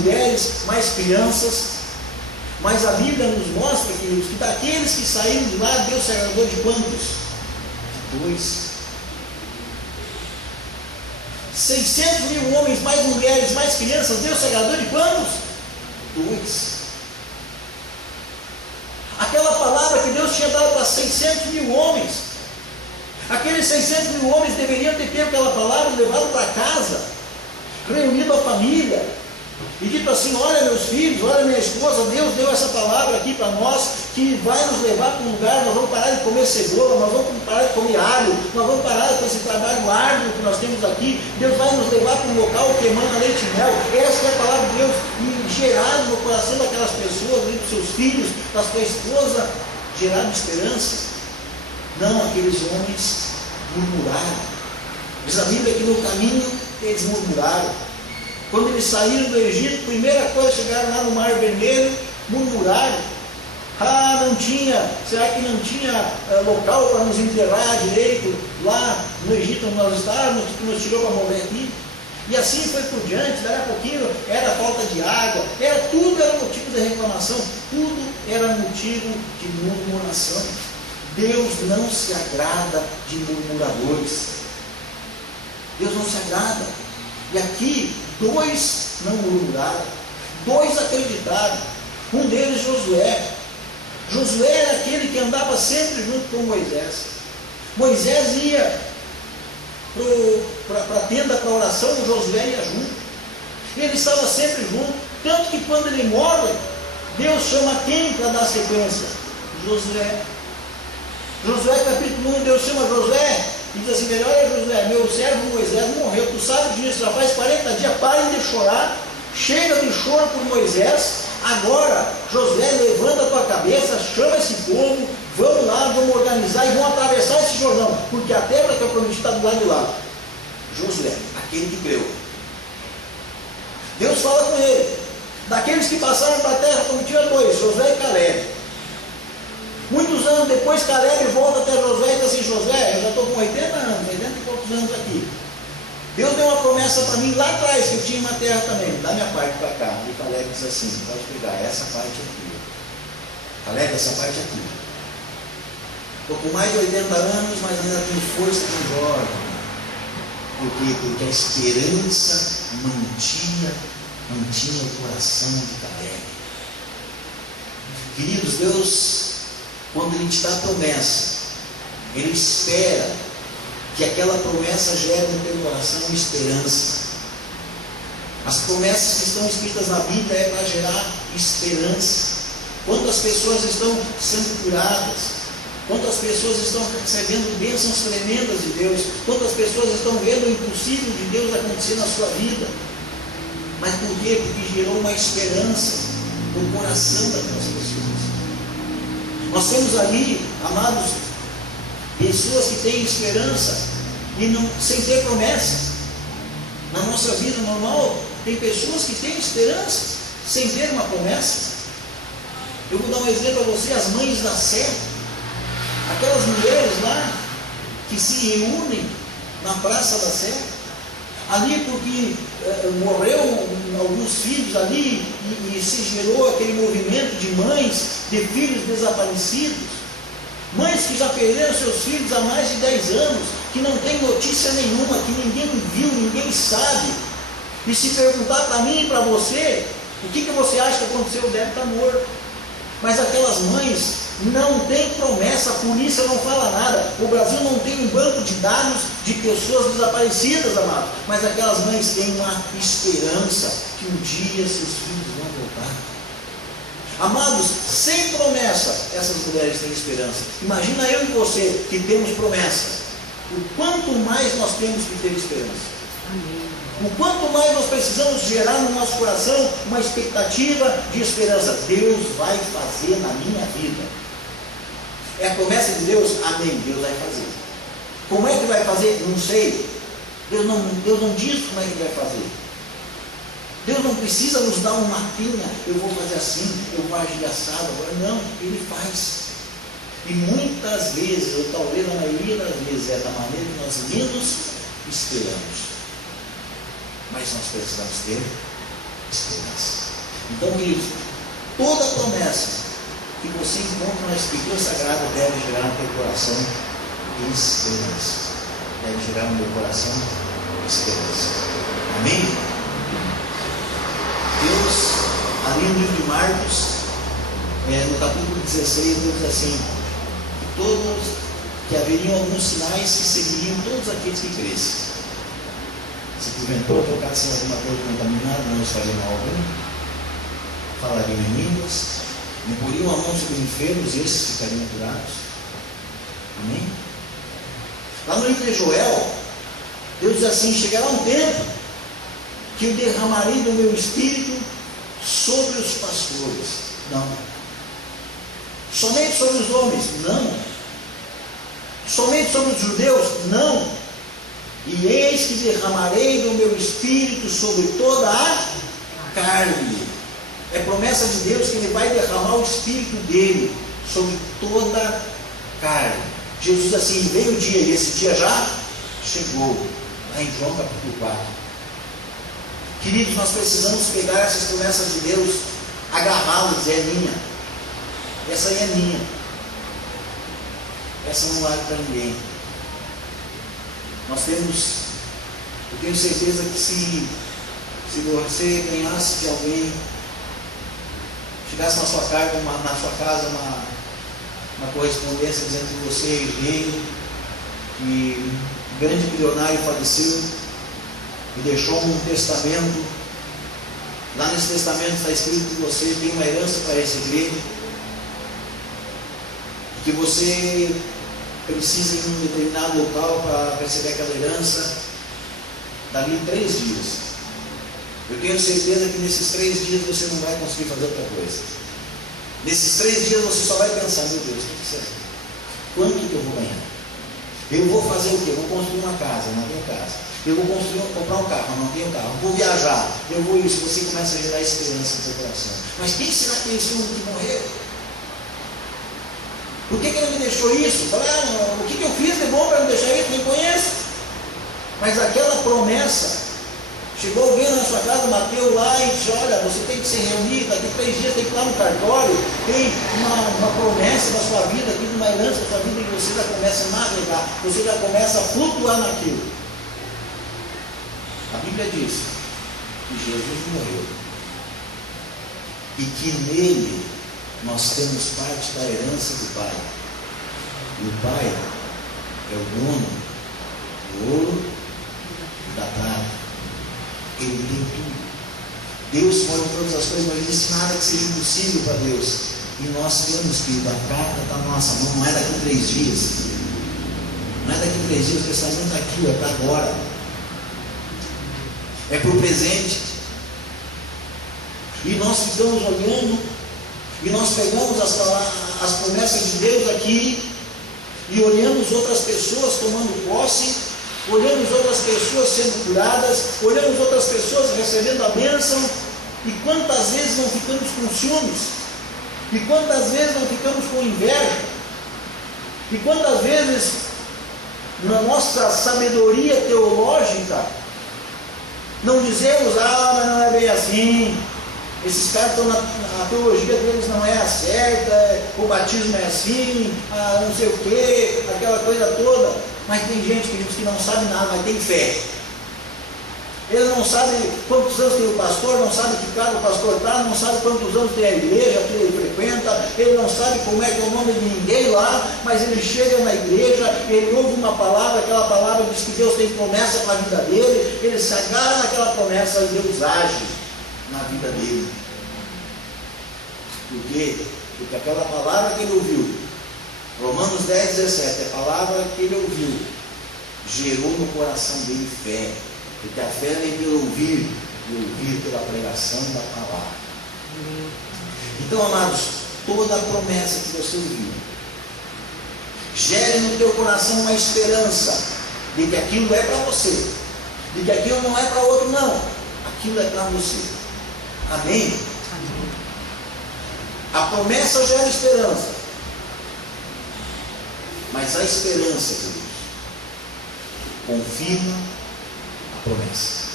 mulheres, mais crianças. Mas a Bíblia nos mostra, queridos, que daqueles que saíram de lá, Deus se agradou de quantos? De 2. 600 mil homens, mais mulheres, mais crianças, Deus se agradou de quantos? 2. Aquela palavra que Deus tinha dado para 600 mil homens, aqueles 600 mil homens deveriam ter pego aquela palavra, levado para casa, reunido a família, e dito assim: olha meus filhos, olha minha esposa, Deus deu essa palavra aqui para nós, que vai nos levar para um lugar, nós vamos parar de comer cebola, nós vamos parar de comer alho, nós vamos parar com esse trabalho árduo que nós temos aqui, Deus vai nos levar para um local que emana leite e mel. Essa é a palavra de Deus, e gerado no coração daquelas pessoas, dos seus filhos, da sua esposa, gerado esperança. Não, aqueles homens murmuraram. Diz a Bíblia que no caminho eles murmuraram. Quando eles saíram do Egito, primeira coisa, chegaram lá no Mar Vermelho, murmuraram. Ah, não tinha, será que não tinha local para nos enterrar direito lá no Egito onde nós estávamos, que nos tirou para morrer aqui? E assim foi por diante. Daí a pouquinho era falta de água, tudo era motivo de reclamação, tudo era motivo de murmuração. Deus não se agrada de murmuradores. Deus não se agrada. E aqui 2 não murmuraram, 2 acreditaram. Um deles, Josué. Josué era aquele que andava sempre junto com Moisés. Moisés ia para a tenda para oração, o Josué ia junto. Ele estava sempre junto. Tanto que quando ele morre, Deus chama quem para dar sequência? Josué. Josué capítulo 1, Deus chama Josué e diz assim: melhor é Josué, meu servo Moisés morreu, tu sabes disso, já faz 40 dias, parem de chorar, chega de choro por Moisés, agora Josué, levanta a tua cabeça, chama esse povo, vamos lá, vamos organizar e vamos atravessar esse Jordão, porque a terra que eu prometi está do lado de lá. Josué, aquele que creu. Deus fala com ele, daqueles que passaram para a terra prometida, 2, Josué e Caleb. Muitos anos depois, Caleb volta até Josué e diz assim: Josué, eu já estou com 80 anos, 80 e poucos anos aqui. Deus deu uma promessa para mim lá atrás, que eu tinha uma terra também, dá minha parte para cá. E Caleb diz assim: pode pegar essa parte aqui. Caleb, essa parte aqui. Estou com mais de 80 anos, mas ainda tenho força de jovem. Por quê? Porque a esperança mantinha o coração de Caleb. Queridos, Deus, quando Ele te dá promessa, Ele espera que aquela promessa gere no teu coração esperança. As promessas que estão escritas na Bíblia é para gerar esperança. Quantas pessoas estão sendo curadas, quantas pessoas estão recebendo bênçãos tremendas de Deus, quantas pessoas estão vendo o impossível de Deus acontecer na sua vida. Mas por quê? Porque gerou uma esperança no coração daquelas pessoas. Nós temos ali, amados, pessoas que têm esperança e não, sem ter promessas. Na nossa vida normal, tem pessoas que têm esperança sem ter uma promessa. Eu vou dar um exemplo para você: as mães da Sé, aquelas mulheres lá que se reúnem na Praça da Sé, ali porque morreu alguns filhos ali e se gerou aquele movimento de mães, de filhos desaparecidos, mães que já perderam seus filhos há mais de 10 anos, que não tem notícia nenhuma, que ninguém viu, ninguém sabe. E se perguntar para mim e para você, o que você acha que aconteceu? Deve estar morto. Mas aquelas mães não têm promessa, a polícia não fala nada. O Brasil não tem um banco de dados de pessoas desaparecidas, amados. Mas aquelas mães têm uma esperança que um dia seus filhos vão voltar. Amados, sem promessa, essas mulheres têm esperança. Imagina eu e você que temos promessa. O quanto mais nós temos que ter esperança. Amém. O quanto mais nós precisamos gerar no nosso coração uma expectativa de esperança. Deus vai fazer na minha vida. É a promessa de Deus? Amém, Deus vai fazer. Como é que vai fazer? Não sei. Deus não diz como é que vai fazer. Deus não precisa nos dar um mapinha, eu vou fazer assim, eu vou agir assado. Não, Ele faz. E muitas vezes, ou talvez a maioria das vezes, é da maneira que nós menos esperamos. Mas nós precisamos ter esperança. Então, queridos, toda promessa que você encontra na Escritura Sagrada deve gerar no teu coração esperança. Deve gerar no meu coração esperança. Amém? Deus, ali no livro de Marcos, no capítulo 16, Deus diz assim: que haveriam alguns sinais que seguiriam todos aqueles que crescem. Se porventura tocassem alguma coisa contaminada, não os faria mal algum, falariam em línguas, imporiam a mão sobre enfermos e esses ficariam curados. Amém? Lá no livro de Joel, Deus diz assim: chegará um tempo que eu derramarei do meu espírito sobre os pastores. Não. Somente sobre os homens? Não. Somente sobre os judeus? Não. E eis que derramarei do meu espírito sobre toda a carne. É promessa de Deus que Ele vai derramar o espírito dele sobre toda a carne. Jesus diz assim: veio o dia, e esse dia já chegou. Lá em João capítulo 4. Queridos, nós precisamos pegar essas promessas de Deus, agarrá-las, dizer: é minha. Essa aí é minha. Essa não vale para ninguém. Eu tenho certeza que se você ganhasse de alguém, chegasse na sua casa uma correspondência dizendo que você é herdeiro, que um grande milionário faleceu e deixou um testamento. Lá nesse testamento está escrito que você tem uma herança para receber, que você precisa ir em um determinado local para receber aquela herança dali 3 dias. Eu tenho certeza que nesses 3 dias você não vai conseguir fazer outra coisa. Nesses 3 dias você só vai pensar: meu Deus, o que será? Quanto que eu vou ganhar? Eu vou fazer o quê? Eu vou construir uma casa, não tenho casa. Eu vou comprar um carro, não tenho carro. Eu vou viajar, eu vou isso. Você começa a gerar esperança no seu coração. Mas quem será que é esse homem que morreu? Por que ele me deixou isso? Falei: o que eu fiz de bom para me deixar isso? Nem conheço. Mas aquela promessa, chegou alguém na sua casa, bateu lá e disse: olha, você tem que se reunir, daqui 3 dias tem que ir lá no cartório, tem uma promessa da sua vida, aqui uma herança da sua vida, e você já começa a navegar, você já começa a flutuar naquilo. A Bíblia diz que Jesus morreu e que nele nós temos parte da herança do Pai. E o Pai é o dono do ouro e da prata. Ele tem tudo. Deus pode todas as coisas, mas não existe nada que seja impossível para Deus. E nós temos que a carta está na nossa mão, não é daqui 3 dias. Não é daqui 3 dias, o testamento está aqui, é para agora. É para o presente. E nós ficamos olhando, e nós pegamos as promessas de Deus aqui, e olhamos outras pessoas tomando posse, olhamos outras pessoas sendo curadas, olhamos outras pessoas recebendo a bênção, e quantas vezes não ficamos com ciúmes, e quantas vezes não ficamos com inveja, e quantas vezes na nossa sabedoria teológica não dizemos: mas não é bem assim, esses caras estão a teologia deles não é a certa, o batismo é assim, não sei o que, aquela coisa toda. Mas tem gente que não sabe nada, mas tem fé. Ele não sabe quantos anos tem o pastor, não sabe que cargo o pastor está, não sabe quantos anos tem a igreja que ele frequenta, ele não sabe como é que é o nome de ninguém lá, mas ele chega na igreja, ele ouve uma palavra, aquela palavra diz que Deus tem promessa para a vida dele, ele se agarra naquela promessa e Deus age na vida dele. Por quê? Porque aquela palavra que ele ouviu, Romanos 10:17, a palavra que ele ouviu, gerou no coração dele fé. Porque a fé vem pelo ouvir, e ouvir pela pregação da palavra. Então, amados, toda a promessa que você ouviu, gere no teu coração uma esperança de que aquilo é para você, de que aquilo não é para outro, não, aquilo é para você. Amém? Amém? A promessa gera esperança, mas a esperança, queridos, confirma a promessa.